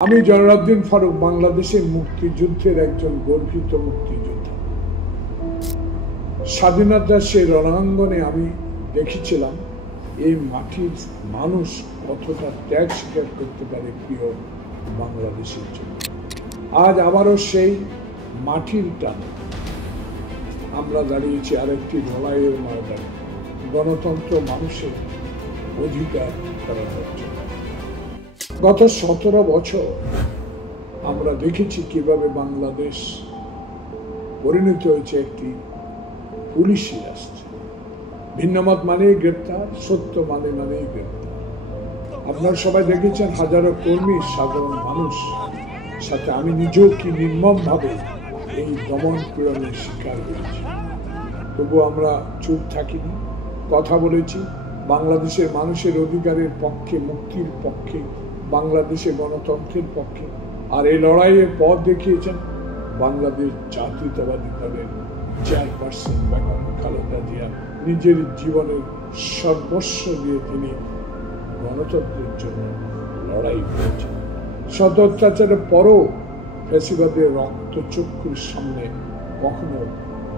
আমি জয়নুদ্দিন ফারুক বাংলাদেশের মুক্তিযুদ্ধের একজন গর্বিত মুক্তিযোদ্ধা। স্বাধীনতার সেই রণাঙ্গনে আমি দেখেছিলাম এই মাটির মানুষ কতটা ত্যাগ স্বীকার করতে পারে প্রিয় বাংলাদেশের জন্য। আজ আবারও সেই মাটির টানে আমরা দাঁড়িয়েছি আরেকটি লড়াইয়ের ময়দানে, গণতন্ত্র মানুষের অধিকার করার জন্য। গত 17 বছর আমরা দেখেছি কিভাবে বাংলাদেশ পরিণত হয়েছে একটি পুলিশি রাষ্ট্র। ভিন্নমত মানেই গ্রেপ্তার, সত্য মানেই গ্রেপ্তার। আপনারা সবাই দেখেছেন হাজারো কর্মী, সাধারণ মানুষ, সাথে আমি নিজেও কি নির্মমভাবে এই দমন পীড়নের শিকার হয়েছি। তবু আমরা চুপ থাকিনি, কথা বলেছি বাংলাদেশের মানুষের অধিকারের পক্ষে, মুক্তির পক্ষে, বাংলাদেশের গণতন্ত্রের পক্ষে। আর এই লড়াইয়ের পথ দেখিয়েছেন বাংলাদেশ জাতীয়তাবাদী দলের চেয়ারপারসন বেগম খালেদা জিয়া। নিজের জীবনের সর্বস্ব দিয়ে তিনি গণতন্ত্রের জন্য লড়াই করেছেন। শত অত্যাচারের পরও ফ্যাসিবাদের রক্তচক্ষুর সামনে কখনো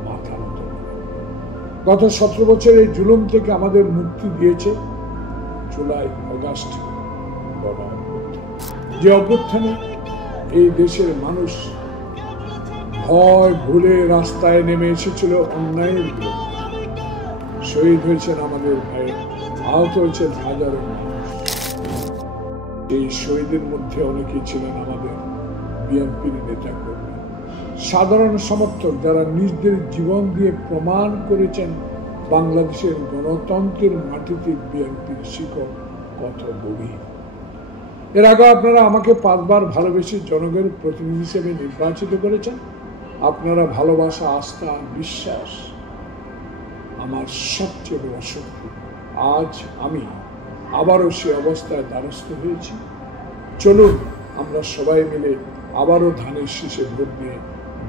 মাথা নত না। গত 17 বছর এই জুলুম থেকে আমাদের মুক্তি দিয়েছে জুলাই আগস্ট যে অভ্যুত্থানে এই দেশের মানুষ ভয় ভুলে রাস্তায় নেমে এসেছিল অন্যায়ের বিরুদ্ধে। শহীদ হয়েছেন আমাদের ভাই, আহত হয়েছেন হাজারো মানুষ। এই শহীদের মধ্যে অনেকেই ছিলেন আমাদের বিএনপির নেতা কর্মী, সাধারণ সমর্থক, যারা নিজেদের জীবন দিয়ে প্রমাণ করেছেন বাংলাদেশের গণতন্ত্রের মাটিতে বিএনপির শিকড় কত গভীর। এর আগে আপনারা আমাকে 5 বার ভালোবেসে জনগণের প্রতিনিধি হিসেবে নির্বাচিত করেছেন। আপনারা ভালোবাসা, আস্থা, বিশ্বাস আমার সবচেয়ে বড় শক্তি। আজ আমি আবারও সে অবস্থায় দ্বারস্থ হয়েছি। চলুন আমরা সবাই মিলে আবারও ধানের শীষে ভোট দিয়ে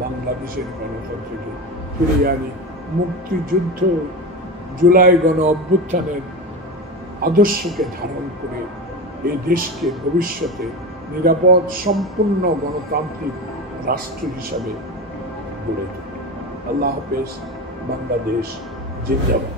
বাংলাদেশের গণতন্ত্রকে ফিরিয়ে আনি। মুক্তিযুদ্ধ, জুলাই গণ অভ্যুত্থানের আদর্শকে ধারণ করে এই দেশকে ভবিষ্যতে নিরাপদ, সম্পূর্ণ গণতান্ত্রিক রাষ্ট্র হিসাবে গড়ে তুলি। আল্লাহ হাফেজ। বাংলাদেশ জিন্দাবাদ।